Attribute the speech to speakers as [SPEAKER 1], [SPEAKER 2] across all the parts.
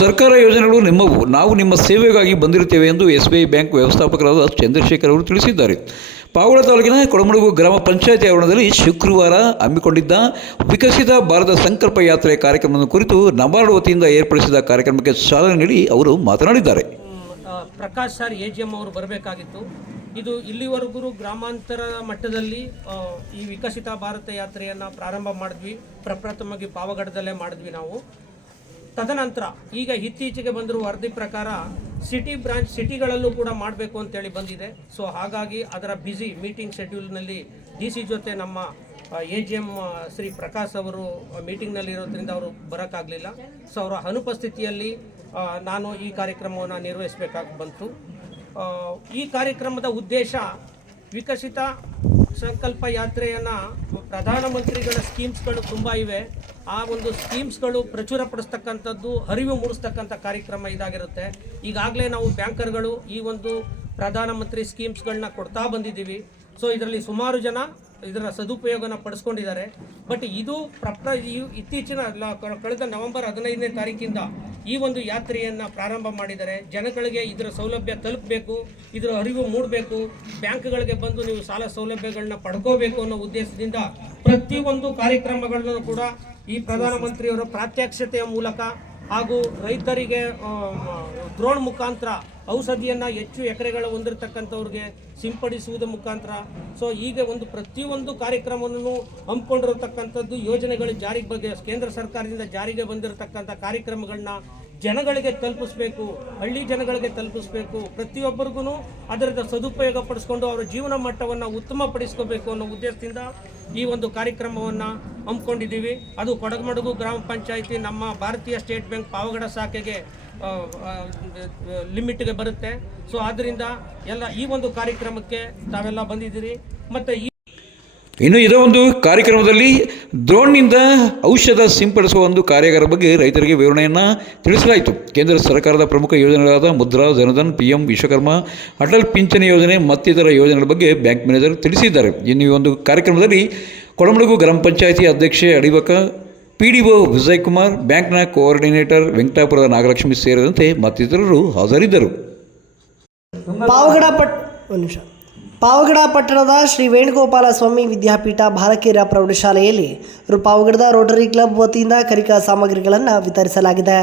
[SPEAKER 1] ಸರ್ಕಾರ ಯೋಜನೆಗಳು ನಿಮ್ಮವು. ನಾವು ನಿಮ್ಮ ಸೇವೆಗಾಗಿ ಬಂದಿರುತ್ತೇವೆ ಎಂದು ಎಸ್ ಬಿ ಐ ಬ್ಯಾಂಕ್ ವ್ಯವಸ್ಥಾಪಕರಾದ ಚಂದ್ರಶೇಖರ್ ಅವರು ತಿಳಿಸಿದ್ದಾರೆ. ಪಾವಗಡ ತಾಲೂಕಿನ ಕೊಡಮಡುಗು ಗ್ರಾಮ ಪಂಚಾಯತಿ ಆವರಣದಲ್ಲಿ ಶುಕ್ರವಾರ ಹಮ್ಮಿಕೊಂಡಿದ್ದ ವಿಕಸಿತ ಭಾರತ ಸಂಕಲ್ಪ ಯಾತ್ರೆ ಕಾರ್ಯಕ್ರಮದ ಕುರಿತು ನಬಾರ್ಡ್ ವತಿಯಿಂದ ಏರ್ಪಡಿಸಿದ ಕಾರ್ಯಕ್ರಮಕ್ಕೆ ಚಾಲನೆ ನೀಡಿ ಅವರು ಮಾತನಾಡಿದ್ದಾರೆ.
[SPEAKER 2] Prakash sir A G M ಅವರು ಬರಬೇಕಾಗಿತ್ತು. ಇದು ಇಲ್ಲಿವರೆಗೂ ಗ್ರಾಮಾಂತರ ಮಟ್ಟದಲ್ಲಿ ಈ ವಿಕಸಿತ ಭಾರತ ಯಾತ್ರೆಯನ್ನು ಪ್ರಾರಂಭ ಮಾಡಿದ್ವಿ. ಪ್ರಪ್ರಥಮವಾಗಿ ಪಾವಗಡದಲ್ಲೇ ಮಾಡಿದ್ವಿ ನಾವು. ತದನಂತರ ಈಗ ಇತ್ತೀಚೆಗೆ ಬಂದಿರುವ ವರದಿ ಪ್ರಕಾರ ಸಿಟಿ ಬ್ರಾಂಚ್ ಸಿಟಿಗಳಲ್ಲೂ ಕೂಡ ಮಾಡಬೇಕು ಅಂತೇಳಿ ಬಂದಿದೆ. ಸೊ ಹಾಗಾಗಿ ಅದರ ಬ್ಯುಸಿ ಮೀಟಿಂಗ್ ಶೆಡ್ಯೂಲ್ನಲ್ಲಿ ಡಿ ಸಿ ಜೊತೆ ನಮ್ಮ A G M Shri Prakash ಅವರು ಮೀಟಿಂಗ್ನಲ್ಲಿ ಇರೋದ್ರಿಂದ ಅವರು ಬರೋಕ್ಕಾಗಲಿಲ್ಲ. ಸೊ ಅವರ ಅನುಪಸ್ಥಿತಿಯಲ್ಲಿ ನಾನು ಈ ಕಾರ್ಯಕ್ರಮವನ್ನು ನಿರ್ವಹಿಸಬೇಕಾಗಿ ಬಂತು. ಈ ಕಾರ್ಯಕ್ರಮದ ಉದ್ದೇಶ ವಿಕಸಿತ ಸಂಕಲ್ಪ ಯಾತ್ರೆಯನ್ನು ಪ್ರಧಾನಮಂತ್ರಿಗಳ ಸ್ಕೀಮ್ಸ್ಗಳು ತುಂಬ ಇವೆ. ಆ ಒಂದು ಸ್ಕೀಮ್ಸ್ಗಳು ಪ್ರಚುರಪಡಿಸ್ತಕ್ಕಂಥದ್ದು ಅರಿವು ಮೂಡಿಸ್ತಕ್ಕಂಥ ಕಾರ್ಯಕ್ರಮ ಇದಾಗಿರುತ್ತೆ. ಈಗಾಗಲೇ ನಾವು ಬ್ಯಾಂಕರ್ಗಳು ಈ ಒಂದು ಪ್ರಧಾನಮಂತ್ರಿ ಸ್ಕೀಮ್ಸ್ಗಳನ್ನ ಕೊಡ್ತಾ ಬಂದಿದ್ದೀವಿ. ಸೊ, ಇದರಲ್ಲಿ ಸುಮಾರು ಜನ ಇದರ ಸದುಪಯೋಗನ ಪಡಿಸ್ಕೊಂಡಿದ್ದಾರೆ. ಬಟ್ ಇದು ಪ್ರಪ್ರ ಇತ್ತೀಚಿನ ಕಳೆದ ನವೆಂಬರ್ ಹದಿನೈದನೇ ತಾರೀಕಿಂದ ಈ ಒಂದು ಯಾತ್ರೆಯನ್ನು ಪ್ರಾರಂಭ ಮಾಡಿದ್ದಾರೆ. ಜನಗಳಿಗೆ ಇದರ ಸೌಲಭ್ಯ ತಲುಪಬೇಕು, ಇದರ ಅರಿವು ಮೂಡಬೇಕು, ಬ್ಯಾಂಕ್ಗಳಿಗೆ ಬಂದು ನೀವು ಸಾಲ ಸೌಲಭ್ಯಗಳನ್ನ ಪಡ್ಕೋಬೇಕು ಅನ್ನೋ ಉದ್ದೇಶದಿಂದ ಪ್ರತಿಯೊಂದು ಕಾರ್ಯಕ್ರಮಗಳನ್ನು ಕೂಡ ಈ ಪ್ರಧಾನಮಂತ್ರಿಯವರ ಪ್ರಾತ್ಯಕ್ಷತೆಯ ಮೂಲಕ ಹಾಗೂ ರೈತರಿಗೆ ದ್ರೋಣ್ ಮುಖಾಂತರ ಔಷಧಿಯನ್ನು ಹೆಚ್ಚು ಎಕರೆಗಳ ಹೊಂದಿರತಕ್ಕಂಥವ್ರಿಗೆ ಸಿಂಪಡಿಸುವುದರ ಮುಖಾಂತರ. ಸೊ ಈಗ ಒಂದು ಪ್ರತಿಯೊಂದು ಕಾರ್ಯಕ್ರಮವನ್ನು ಹಮ್ಮಿಕೊಂಡಿರತಕ್ಕಂಥದ್ದು ಯೋಜನೆಗಳು ಜಾರಿಗೆ ಬಗ್ಗೆ ಕೇಂದ್ರ ಸರ್ಕಾರದಿಂದ ಜಾರಿಗೆ ಬಂದಿರತಕ್ಕಂಥ ಕಾರ್ಯಕ್ರಮಗಳನ್ನ ಜನಗಳಿಗೆ ತಲುಪಿಸ್ಬೇಕು, ಹಳ್ಳಿ ಜನಗಳಿಗೆ ತಲುಪಿಸ್ಬೇಕು ಪ್ರತಿಯೊಬ್ಬರಿಗೂ ಅದರದ ಸದುಪಯೋಗ ಪಡಿಸ್ಕೊಂಡು ಅವರ ಜೀವನ ಮಟ್ಟವನ್ನು ಉತ್ತಮಪಡಿಸ್ಕೋಬೇಕು ಅನ್ನೋ ಉದ್ದೇಶದಿಂದ ಈ ಒಂದು ಕಾರ್ಯಕ್ರಮವನ್ನು ಹಮ್ಮಿಕೊಂಡಿದ್ದೀವಿ. ಅದು ಕೊಡಗಮಡುಗು ಗ್ರಾಮ ಪಂಚಾಯಿತಿ ನಮ್ಮ ಭಾರತೀಯ ಸ್ಟೇಟ್ ಬ್ಯಾಂಕ್ ಪಾವಗಡ ಶಾಖೆಗೆ ಲಿಮಿಟ್ಗೆ ಬರುತ್ತೆ. ಸೊ ಆದ್ದರಿಂದ ಎಲ್ಲ ಈ ಒಂದು ಕಾರ್ಯಕ್ರಮಕ್ಕೆ ತಾವೆಲ್ಲ ಬಂದಿದ್ದೀರಿ. ಮತ್ತು ಈ
[SPEAKER 1] ಇನ್ನು ಇದೇ ಒಂದು ಕಾರ್ಯಕ್ರಮದಲ್ಲಿ ಡ್ರೋನ್ನಿಂದ ಔಷಧ ಸಿಂಪಡಿಸುವ ಒಂದು ಕಾರ್ಯಾಗಾರ ಬಗ್ಗೆ ರೈತರಿಗೆ ವಿವರಣೆಯನ್ನು ತಿಳಿಸಲಾಯಿತು. ಕೇಂದ್ರ ಸರ್ಕಾರದ ಪ್ರಮುಖ ಯೋಜನೆಗಳಾದ ಮುದ್ರಾ ಜನಧನ್ ಪಿ ಎಂ ವಿಶ್ವಕರ್ಮ, ಅಟಲ್ ಪಿಂಚಣಿ ಯೋಜನೆ ಮತ್ತಿತರ ಯೋಜನೆಗಳ ಬಗ್ಗೆ ಬ್ಯಾಂಕ್ ಮ್ಯಾನೇಜರ್ ತಿಳಿಸಿದ್ದಾರೆ. ಇನ್ನು ಈ ಒಂದು ಕಾರ್ಯಕ್ರಮದಲ್ಲಿ ಕೊಡಮಡುಗು ಗ್ರಾಮ ಪಂಚಾಯಿತಿ ಅಧ್ಯಕ್ಷೆ ಅಡಿಬಕ P D O Vijay Kumar, ಬ್ಯಾಂಕ್ನ ಕೋಆರ್ಡಿನೇಟರ್ ವೆಂಕಟಾಪುರದ ನಾಗಲಕ್ಷ್ಮಿ ಸೇರಿದಂತೆ ಮತ್ತಿತರರು ಹಾಜರಿದ್ದರು.
[SPEAKER 3] ಪಾವಗಡ ಪಟ್ ಒಂದು ನಿಮಿಷ. ಪಾವಗಡ ಪಟ್ಟಣದ ಶ್ರೀ ವೇಣುಗೋಪಾಲ ಸ್ವಾಮಿ ವಿದ್ಯಾಪೀಠ ಬಾಲಕಿಯರ ಪ್ರೌಢಶಾಲೆಯಲ್ಲಿ ಪಾವಗಡದ ರೋಟರಿ ಕ್ಲಬ್ ವತಿಯಿಂದ ಕಲಿಕಾ ಸಾಮಗ್ರಿಗಳನ್ನು ವಿತರಿಸಲಾಗಿದೆ.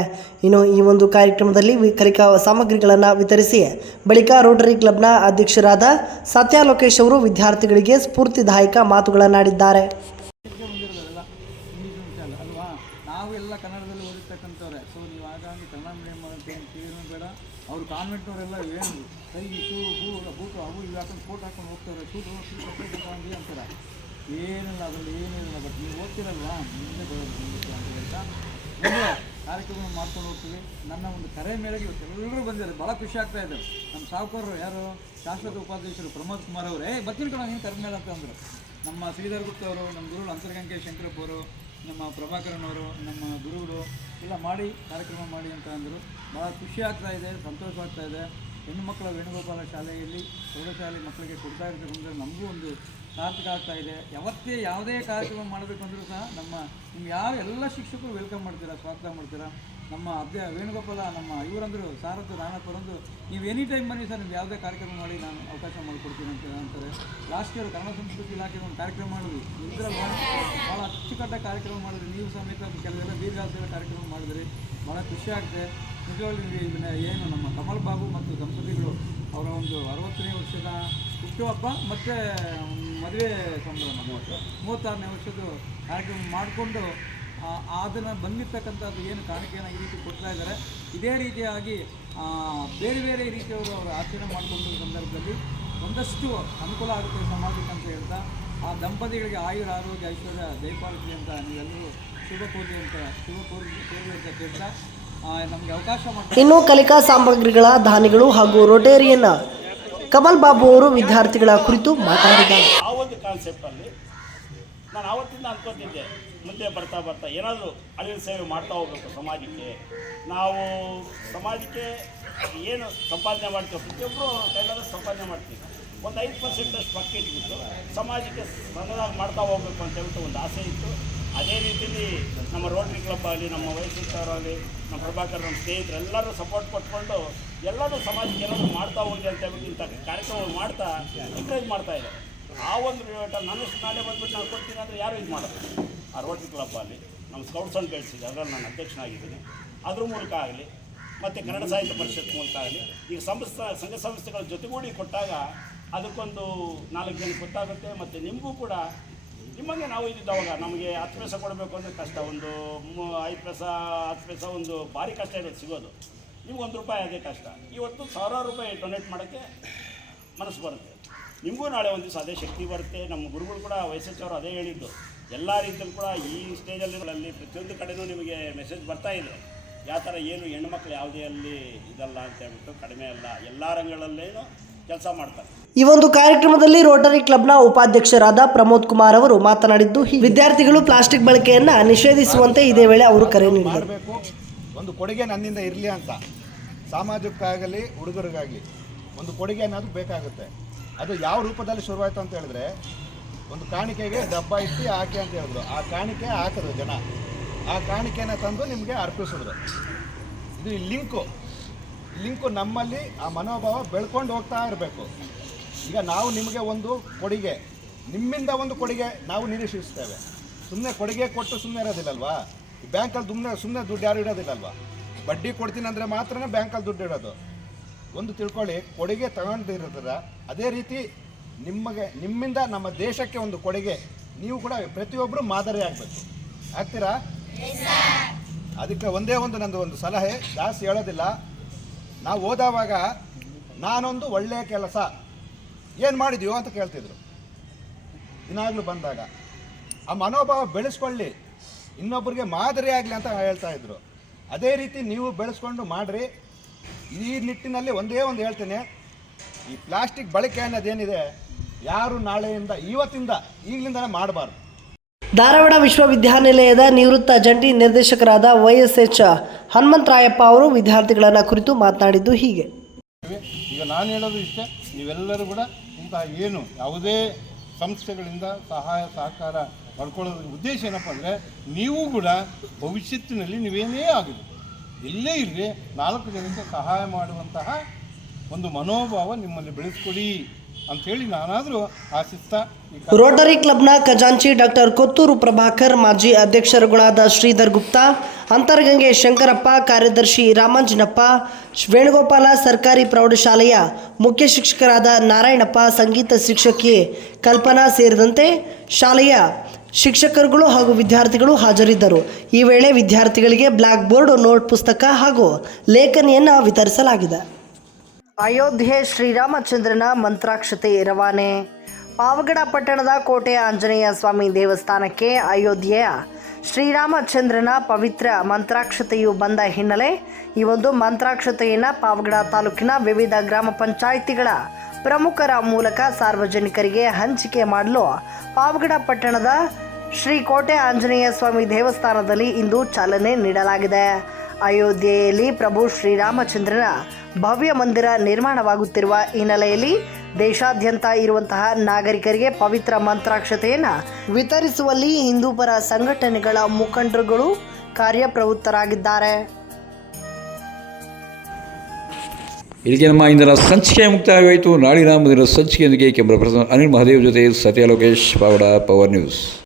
[SPEAKER 3] ಇನ್ನು ಈ ಒಂದು ಕಾರ್ಯಕ್ರಮದಲ್ಲಿ ಕಲಿಕಾ ಸಾಮಗ್ರಿಗಳನ್ನು ವಿತರಿಸಿ ಬಳಿಕ ರೋಟರಿ ಕ್ಲಬ್ನ ಅಧ್ಯಕ್ಷರಾದ ಸತ್ಯ ಲೋಕೇಶ್ ಅವರು ವಿದ್ಯಾರ್ಥಿಗಳಿಗೆ ಸ್ಫೂರ್ತಿದಾಯಕ ಮಾತುಗಳನ್ನಾಡಿದ್ದಾರೆ.
[SPEAKER 4] ಎಲ್ಲ ಓದಿರ್ತಕ್ಕಂಥವ್ರೆ ಸೊ ನೀವು ಹಾಗಾಗಿ ಕನ್ನಡ ಮೀಡಿಯಮ್ ಅಂತ ಏನು ತಿಳಿಯೋನು ಬೇಡ. ಅವ್ರು ಕಾನ್ವೆಂಟ್ನವರೆಲ್ಲ ಏನು ಕೈ ಶೂ ಹೂ ಬೂಟು ಅವು ಇವು ಹಾಕೊಂಡು ಫೋಟೋ ಹಾಕೊಂಡು ಹೋಗ್ತಾರೆ. ಶೂ ಹಾಕೊಂಡು ಅಂತಾರೆ. ಏನಿಲ್ಲ, ಅದರಲ್ಲಿ ಏನಿಲ್ಲ ಬಟ್ ನೀವು ಓದ್ತಿರಲ್ವಾ? ಮುಂದೆ ಬರೋದು ಅಂತ ಹೇಳ್ತಾ. ಒಂದು ಕಾರ್ಯಕ್ರಮ ಮಾಡ್ಕೊಂಡು ಹೋಗ್ತೀವಿ. ನನ್ನ ಒಂದು ಕರೆ ಮೇರೆಗೆ ಎಲ್ಲರೂ ಬಂದಿದ್ದಾರೆ. ಭಾಳ ಖುಷಿ ಆಗ್ತಾ ಇದ್ದಾರೆ ನಮ್ಮ ಸಾಹುಕಾರರು ಯಾರು? ಶಾಶ್ವತ ಉಪಾಧ್ಯಕ್ಷರು ಪ್ರಮೋದ್ ಕುಮಾರ್ ಅವರು. ಏ ಬರ್ತೀನಿ ಕಣ ನೀನು ಕರೆ ಮೇಲೆ ಅಂತ ಅಂದರು. ನಮ್ಮ ಶ್ರೀಧರ್ ಗುಪ್ತ ಅವರು, ನಮ್ಮ ಗುರುಗಳು ಅಂತರ್ಗಂಗೆ ಶಂಕರಪ್ಪ ಅವರು ನಮ್ಮ ಪ್ರಭಾಕರನ್ ಅವರು, ನಮ್ಮ ಗುರುಗಳು ಎಲ್ಲ ಮಾಡಿ ಕಾರ್ಯಕ್ರಮ ಮಾಡಿ ಅಂತ ಅಂದರು. ಭಾಳ ಖುಷಿ ಆಗ್ತಾ ಇದೆ, ಸಂತೋಷ ಆಗ್ತಾ ಇದೆ. ಹೆಣ್ಣು ಮಕ್ಕಳ ವೇಣುಗೋಪಾಲ ಶಾಲೆಯಲ್ಲಿ ಪ್ರೌಢಶಾಲೆ ಮಕ್ಕಳಿಗೆ ಕೊಡ್ತಾ ಇರ್ತಕ್ಕಂಥ ನಮಗೂ ಒಂದು ಸಾರ್ಥಕ ಆಗ್ತಾ ಇದೆ. ಯಾವತ್ತೇ ಯಾವುದೇ ಕಾರ್ಯಕ್ರಮ ಮಾಡಬೇಕು ಅಂದರೂ ಸಹ ನಮ್ಮ, ನಿಮ್ಗೆ ಯಾರು ಎಲ್ಲ ಶಿಕ್ಷಕರು ವೆಲ್ಕಮ್ ಮಾಡ್ತೀರಾ, ಸ್ವಾಗತ ಮಾಡ್ತೀರಾ? ನಮ್ಮ ಅಧ್ಯ ವೇಣುಗೋಪಾಲ, ನಮ್ಮ ಇವರಂದರು, ಸಾರಥ್ ರಾಣಪ್ಪರಂದು ನೀವು ಎನಿ ಟೈಮ್ ಬನ್ನಿ ಸರ್ ನೀವು ಯಾವುದೇ ಕಾರ್ಯಕ್ರಮ ಮಾಡಿ ನಾನು ಅವಕಾಶ ಮಾಡಿಕೊಡ್ತೀನಿ ಅಂತ ಅಂತಾರೆ ಲಾಸ್ಟ್ ಇಯರ್ ಕನ್ನಡ ಸಂಸ್ಕೃತಿ ಇಲಾಖೆ ಒಂದು ಕಾರ್ಯಕ್ರಮ ಮಾಡಿದ್ವಿ ಇದ್ರಲ್ಲಿ ಭಾಳ ಅಚ್ಚುಕಟ್ಟ ಕಾರ್ಯಕ್ರಮ ಮಾಡಿದ್ರಿ. ನೀವು ಸಮೇತ ಕೆಲವೆಲ್ಲ ದೀರ್ಘಾವಧಿಯ ಕಾರ್ಯಕ್ರಮ ಮಾಡಿದ್ರಿ. ಭಾಳ ಖುಷಿ ಆಗ್ತದೆ. ನಿಜವಾಗ್ಲೂ ಏನು ನಮ್ಮ ಕಮಲ್ ಬಾಬು ಮತ್ತು ದಂಪತಿಗಳು ಅವರ ಒಂದು ಅರವತ್ತನೇ ವರ್ಷದ ಹುಟ್ಟುಹಬ್ಬ ಮತ್ತು ಮದುವೆ ಸಂಭ್ರಮ. ಮೂವತ್ತು ಮೂವತ್ತಾರನೇ ವರ್ಷದ ಕಾರ್ಯಕ್ರಮ ಮಾಡಿಕೊಂಡು ಅದನ್ನು ಬಂದಿರ್ತಕ್ಕಂಥದ್ದು ಏನು ಕಾಣಿಕೆಯನ್ನು ಈ ರೀತಿ ಕೊಡ್ತಾ ಇದ್ದಾರೆ. ಇದೇ ರೀತಿಯಾಗಿ ಆ, ಬೇರೆ ಬೇರೆ ರೀತಿಯವರು ಅವರು ಆಚರಣೆ ಮಾಡಿಕೊಂಡ ಸಂದರ್ಭದಲ್ಲಿ ಒಂದಷ್ಟು ಅನುಕೂಲ ಆಗುತ್ತೆ ಸಮಾಜಕ್ಕೆ ಅಂತ ಹೇಳ್ತಾ ಆ ದಂಪತಿಗಳಿಗೆ ಆಯುರ ಆರೋಗ್ಯ ಐಶ್ವರ್ಯ ದಯಪಾಲಿಸಲಿ ಅಂತ ನೀವೆಲ್ಲರೂ ಶುಭ ಕೋರಿ ಅಂತ ಶುಭ ಕೋರಿ ಕೋರಿ ಅಂತ ಕೇಳ್ತಾ ನಮಗೆ ಅವಕಾಶ ಮಾಡಿ
[SPEAKER 3] ಇನ್ನು ಕಲಿಕಾ ಸಾಮಗ್ರಿಗಳ ದಾನಿಗಳು ಹಾಗೂ ರೋಟೇರಿಯನ್ನ ಕಮಲ್ ಬಾಬು ಅವರು ವಿದ್ಯಾರ್ಥಿಗಳ ಕುರಿತು ಮಾತಾಡಿದ್ದಾರೆ.
[SPEAKER 5] ಆ ಒಂದು ಕಾನ್ಸೆಪ್ಟಲ್ಲಿ ನಾನು ಆವತ್ತಿಂದ ಅನ್ಕೋತಿದ್ದೆ, ಮುಂದೆ ಬರ್ತಾ ಬರ್ತಾ ಏನಾದರೂ ಅಲ್ಲಿನ ಸೇವೆ ಮಾಡ್ತಾ ಹೋಗ್ಬೇಕು ಸಮಾಜಕ್ಕೆ. ನಾವು ಸಮಾಜಕ್ಕೆ ಏನು ಸಂಪಾದನೆ ಮಾಡ್ತೀವಿ ಪ್ರತಿಯೊಬ್ಬರು ಕೈಲಾದ ಸಂಪಾದನೆ ಮಾಡ್ತೀವಿ. ಒಂದು ಐದು ಪರ್ಸೆಂಟ್ ಅಷ್ಟು ಪಕ್ಕ ಇಟ್ಬಿಟ್ಟು ಸಮಾಜಕ್ಕೆ ಸಣ್ಣದಾಗಿ ಮಾಡ್ತಾ ಹೋಗ್ಬೇಕು ಅಂತ ಹೇಳ್ಬಿಟ್ಟು ಒಂದು ಆಸೆ ಇತ್ತು. ಅದೇ ರೀತಿಯಲ್ಲಿ ನಮ್ಮ ರೋಟರಿ ಕ್ಲಬ್ ಆಗಲಿ, ನಮ್ಮ ವಯಸ್ಸಿನವರಾಗಲಿ ನಮ್ಮ ಪ್ರಭಾಕರ್ ನಮ್ಮ ಸ್ನೇಹಿತರು ಎಲ್ಲರೂ ಸಪೋರ್ಟ್ ಕೊಟ್ಕೊಂಡು ಎಲ್ಲರೂ ಸಮಾಜಕ್ಕೆ ಏನಾದರೂ ಮಾಡ್ತಾ ಹೋಗಿ ಅಂತ ಹೇಳ್ಬಿಟ್ಟು ಇಂಥ ಕಾರ್ಯಕ್ರಮಗಳು ಮಾಡ್ತಾ ಎಂಕರೇಜ್ ಮಾಡ್ತಾ ಇದೆ ಆ ಒಂದು ನನ್ನ ನಾನೇ ಬಂದ್ಬಿಟ್ಟು ನಾನು ಕೊಡ್ತೀನಿ ಅಂದರೆ ಯಾರು ಇದು ಮಾಡೋದು? ಆ ರೋಟರಿ ಕ್ಲಬ್ ಆಗಲಿ ನಮ್ಮ ಸ್ಕೌಟ್ಸ್ ಅಂತ ಗೈಡ್ಸ್ ಅದರಲ್ಲಿ ನಾನು ಅಧ್ಯಕ್ಷನಾಗಿದ್ದೀನಿ. ಅದ್ರ ಮೂಲಕ ಆಗಲಿ, ಮತ್ತು ಕನ್ನಡ ಸಾಹಿತ್ಯ ಪರಿಷತ್ ಮೂಲಕ ಆಗಲಿ, ಈಗ ಸಂಸ್ಥೆ, ಸಂಘ ಸಂಸ್ಥೆಗಳ ಜೊತೆಗೂಡಿ ಕೊಟ್ಟಾಗ ಅದಕ್ಕೊಂದು ನಾಲ್ಕು ಜನಕ್ಕೆ ಗೊತ್ತಾಗುತ್ತೆ, ಮತ್ತು ನಿಮಗೂ ಕೂಡ ನಿಮಗೆ ನಾವು ಇದ್ದಿದ್ದವಾಗ ನಮಗೆ ಹತ್ತು ಪೈಸೆ ಕೊಡಬೇಕು ಅಂದರೆ ಕಷ್ಟ, ಒಂದು ಐದು ಪೈಸ, ಹತ್ತು ಪೈಸ ಒಂದು ಭಾರಿ ಕಷ್ಟ ಇರೋದು ಸಿಗೋದು. ನಿಮ್ಗೆ ಒಂದು ರೂಪಾಯಿ ಅದೇ ಕಷ್ಟ. ಇವತ್ತು ಸಾವಿರಾರು ರೂಪಾಯಿ ಡೊನೇಟ್ ಮಾಡೋಕ್ಕೆ ಮನಸ್ಸು ಬರುತ್ತೆ. ನಿಮಗೂ ನಾಳೆ ಒಂದು ದಿವಸ ಅದೇ ಶಕ್ತಿ ಬರುತ್ತೆ. ನಮ್ಮ ಗುರುಗಳು ಕೂಡ ವಯಸ್ಸಚ್ಚವರು ಅದೇ ಹೇಳಿದ್ದು. ಎಲ್ಲ ರೀತಿಯಲ್ಲೂ ಕೂಡ ಈ ಸ್ಟೇಜಲ್ಲಿ ಪ್ರತಿಯೊಂದು ಕಡೆನೂ ನಿಮಗೆ ಮೆಸೇಜ್ ಬರ್ತಾ ಇದೆ. ಯಾವ ಥರ ಏನು ಹೆಣ್ಮಕ್ಳು ಯಾವುದೇ ಅಲ್ಲಿ ಇದಲ್ಲ ಅಂತ ಹೇಳ್ಬಿಟ್ಟು ಕಡಿಮೆ ಅಲ್ಲ ಎಲ್ಲ ರಂಗಗಳಲ್ಲೇನು ಕೆಲಸ ಮಾಡ್ತಾರೆ.
[SPEAKER 3] ಈ ಒಂದು ಕಾರ್ಯಕ್ರಮದಲ್ಲಿ ರೋಟರಿ ಕ್ಲಬ್ನ ಉಪಾಧ್ಯಕ್ಷರಾದ ಪ್ರಮೋದ್ ಕುಮಾರ್ ಅವರು ಮಾತನಾಡಿದ್ದು ವಿದ್ಯಾರ್ಥಿಗಳು ಪ್ಲಾಸ್ಟಿಕ್ ಬಳಕೆಯನ್ನ ನಿಷೇಧಿಸುವಂತೆ ಇದೇ ವೇಳೆ ಅವರು ಕರೆ ನೀಡಿದರು.
[SPEAKER 6] ಮಾಡಬೇಕು ಒಂದು ಕೊಡುಗೆ ನನ್ನಿಂದ ಇರಲಿ ಅಂತ. ಸಮಾಜಕ್ಕಾಗಲಿ ಹುಡುಗರಿಗಾಗಲಿ ಒಂದು ಕೊಡುಗೆ ಅನ್ನೋದು ಬೇಕಾಗುತ್ತೆ. ಅದು ಯಾವ ರೂಪದಲ್ಲಿ ಶುರುವಾಯಿತು ಅಂತ ಹೇಳಿದ್ರೆ ಒಂದು ಕಾಣಿಕೆಗೆ ಡಬ್ಬ ಇಟ್ಟು ಹಾಕಿ ಅಂತ ಹೇಳಿದ್ರು. ಆ ಕಾಣಿಕೆ ಹಾಕಿದ್ರು ಜನ. ಆ ಕಾಣಿಕೆನ ತಂದು ನಿಮಗೆ ಅರ್ಪಿಸಿದ್ರು. ಇದು ಈ ಲಿಂಕು. ಲಿಂಕು ನಮ್ಮಲ್ಲಿ ಆ ಮನೋಭಾವ ಬೆಳ್ಕೊಂಡು ಹೋಗ್ತಾ ಇರಬೇಕು. ಈಗ ನಾವು ನಿಮಗೆ ಒಂದು ಕೊಡುಗೆ, ನಿಮ್ಮಿಂದ ಒಂದು ಕೊಡುಗೆ ನಾವು ನಿರೀಕ್ಷಿಸ್ತೇವೆ ಸುಮ್ಮನೆ ಕೊಡುಗೆ ಕೊಟ್ಟು ಸುಮ್ಮನೆ ಇರೋದಿಲ್ಲಲ್ವಾ? ಬ್ಯಾಂಕಲ್ಲಿ ಸುಮ್ಮನೆ ಸುಮ್ಮನೆ ದುಡ್ಡು ಯಾರು ಇಡೋದಿಲ್ಲಲ್ವಾ? ಬಡ್ಡಿ ಕೊಡ್ತೀನಿ ಅಂದರೆ ಮಾತ್ರನೇ ಬ್ಯಾಂಕಲ್ಲಿ ದುಡ್ಡು ಇಡೋದು. ಒಂದು ತಿಳ್ಕೊಳ್ಳಿ ಕೊಡುಗೆ ತಗೊಂಡಿರೋದ್ರ ಅದೇ ರೀತಿ ನಿಮಗೆ ನಿಮ್ಮಿಂದ ನಮ್ಮ ದೇಶಕ್ಕೆ ಒಂದು ಕೊಡುಗೆ ನೀವು ಕೂಡ ಪ್ರತಿಯೊಬ್ಬರು ಮಾದರಿ ಆಗಬೇಕು. ಆಗ್ತೀರಾ? ಅದಕ್ಕೆ ಒಂದೇ ಒಂದು ನಂದು ಒಂದು ಸಲಹೆ ಜಾಸ್ತಿ ಹೇಳೋದಿಲ್ಲ. ನಾವು ಓದೋವಾಗ ನಾನೊಂದು ಒಳ್ಳೆಯ ಕೆಲಸ. ಏನು ಮಾಡಿದೀವೋ ಅಂತ ಕೇಳ್ತಿದ್ರು. ದಿನಾಗಲೂ ಬಂದಾಗ ಆ ಮನೋಭಾವ ಬೆಳೆಸ್ಕೊಳ್ಳಿ. ಇನ್ನೊಬ್ಬರಿಗೆ ಮಾದರಿ ಆಗಲಿ ಅಂತ ಹೇಳ್ತಾ ಇದ್ರು. ಅದೇ ರೀತಿ ನೀವು ಬೆಳೆಸ್ಕೊಂಡು ಮಾಡಿರಿ. ಈ ನಿಟ್ಟಿನಲ್ಲಿ ಒಂದೇ ಒಂದು ಹೇಳ್ತೇನೆ ಈ ಪ್ಲಾಸ್ಟಿಕ್ ಬಳಕೆ ಅನ್ನೋದೇನಿದೆ ಯಾರು ನಾಳೆಯಿಂದ ಇವತ್ತಿಂದ ಈಗಲಿಂದನೇ ಮಾಡಬಾರ್ದು.
[SPEAKER 3] ಧಾರವಾಡ ವಿಶ್ವವಿದ್ಯಾನಿಲಯದ ನಿವೃತ್ತ ಜಂಟಿ ನಿರ್ದೇಶಕರಾದ ವೈ ಎಸ್ ಎಚ್ ಹನುಮಂತರಾಯಪ್ಪ ಅವರು ವಿದ್ಯಾರ್ಥಿಗಳನ್ನ ಕುರಿತು ಮಾತನಾಡಿದ್ದು ಹೀಗೆ.
[SPEAKER 7] ಈಗ ನಾನು ಹೇಳೋದು ಇಷ್ಟೇ ನೀವೆಲ್ಲರೂ ಕೂಡ ಇಂತಹ ಏನು ಯಾವುದೇ ಸಂಸ್ಥೆಗಳಿಂದ ಸಹಾಯ ಸಹಕಾರ ಪಡ್ಕೊಳ್ಳೋದ್ರ ಉದ್ದೇಶ ಏನಪ್ಪ ಅಂದರೆ ನೀವು ಕೂಡ ಭವಿಷ್ಯತ್ತಿನಲ್ಲಿ ನೀವೇನೇ ಆಗಲಿ ಎಲ್ಲೇ ಇರಲಿ ನಾಲ್ಕು ಜನಕ್ಕೆ ಸಹಾಯ ಮಾಡುವಂತಹ ಒಂದು ಮನೋಭಾವ ನಿಮ್ಮಲ್ಲಿ ಬೆಳೆಸ್ಕೊಡಿ ಅಂಥೇಳಿ ನಾನಾದರೂ ಆಶಿಸ್ತಾ
[SPEAKER 3] ರೋಟರಿ ಕ್ಲಬ್ನ ಖಜಾಂಚಿ ಡಾಕ್ಟರ್ ಕೊತ್ತೂರು ಪ್ರಭಾಕರ್, ಮಾಜಿ ಅಧ್ಯಕ್ಷರುಗಳಾದ ಶ್ರೀಧರ್ ಗುಪ್ತಾ, ಅಂತರಗಂಗೆ ಶಂಕರಪ್ಪ, ಕಾರ್ಯದರ್ಶಿ ರಾಮಾಂಜನಪ್ಪ, ವೇಣುಗೋಪಾಲ ಸರ್ಕಾರಿ ಪ್ರೌಢಶಾಲೆಯ ಮುಖ್ಯ ಶಿಕ್ಷಕರಾದ ನಾರಾಯಣಪ್ಪ, ಸಂಗೀತ ಶಿಕ್ಷಕಿ ಕಲ್ಪನಾ ಸೇರಿದಂತೆ ಶಾಲೆಯ ಶಿಕ್ಷಕರುಗಳು ಹಾಗೂ ವಿದ್ಯಾರ್ಥಿಗಳು ಹಾಜರಿದ್ದರು. ಈ ವೇಳೆ ವಿದ್ಯಾರ್ಥಿಗಳಿಗೆ ಬ್ಲ್ಯಾಕ್ ಬೋರ್ಡ್, ನೋಟ್ ಪುಸ್ತಕ ಹಾಗೂ ಲೇಖನಿಯನ್ನು ವಿತರಿಸಲಾಗಿದೆ. ಅಯೋಧ್ಯೆ ಶ್ರೀರಾಮಚಂದ್ರನ ಮಂತ್ರಾಕ್ಷತೆ ರವಾನೆ. ಪಾವಗಡ ಪಟ್ಟಣದ ಕೋಟೆ ಆಂಜನೇಯ ಸ್ವಾಮಿ ದೇವಸ್ಥಾನಕ್ಕೆ ಅಯೋಧ್ಯೆಯ ಶ್ರೀರಾಮಚಂದ್ರನ ಪವಿತ್ರ ಮಂತ್ರಾಕ್ಷತೆಯು ಬಂದ ಹಿನ್ನೆಲೆ ಈ ಒಂದು ಮಂತ್ರಾಕ್ಷತೆಯನ್ನು ಪಾವಗಡ ತಾಲೂಕಿನ ವಿವಿಧ ಗ್ರಾಮ ಪಂಚಾಯಿತಿಗಳ ಪ್ರಮುಖರ ಮೂಲಕ ಸಾರ್ವಜನಿಕರಿಗೆ ಹಂಚಿಕೆ ಮಾಡಲು ಪಾವಗಡ ಪಟ್ಟಣದ ಶ್ರೀ ಕೋಟೆ ಆಂಜನೇಯ ಸ್ವಾಮಿ ದೇವಸ್ಥಾನದಲ್ಲಿ ಇಂದು ಚಾಲನೆ ನೀಡಲಾಗಿದೆ. ಅಯೋಧ್ಯೆಯಲ್ಲಿ ಪ್ರಭು ಶ್ರೀರಾಮಚಂದ್ರನ ಭವ್ಯ ಮಂದಿರ ನಿರ್ಮಾಣವಾಗುತ್ತಿರುವ ಹಿನ್ನೆಲೆಯಲ್ಲಿ ದೇಶಾದ್ಯಂತ ಇರುವಂತಹ ನಾಗರಿಕರಿಗೆ ಪವಿತ್ರ ಮಂತ್ರಾಕ್ಷತೆಯನ್ನು ವಿತರಿಸುವಲ್ಲಿ ಹಿಂದೂ ಪರ ಸಂಘಟನೆಗಳ ಮುಖಂಡರುಗಳು ಕಾರ್ಯಪ್ರವೃತ್ತರಾಗಿದ್ದಾರೆ.
[SPEAKER 1] ಇಲ್ಲಿಗೆ ನಮ್ಮ ಇಂದಿನ ಸಂಚಿಕೆ ಮುಕ್ತಾಯವಾಯಿತು. ನಾಳಿನ ಮುಂದಿನ ಸಂಚಿಕೆಯೊಂದಿಗೆ ಕೆಂಬ್ರ ಪ್ರಸನ್ನ ಅನಿಲ್ ಮಹದೇವ್ ಜೊತೆ ಸತ್ಯ ಲೋಕೇಶ್ ಪಾವಡ ಪವರ್ ನ್ಯೂಸ್.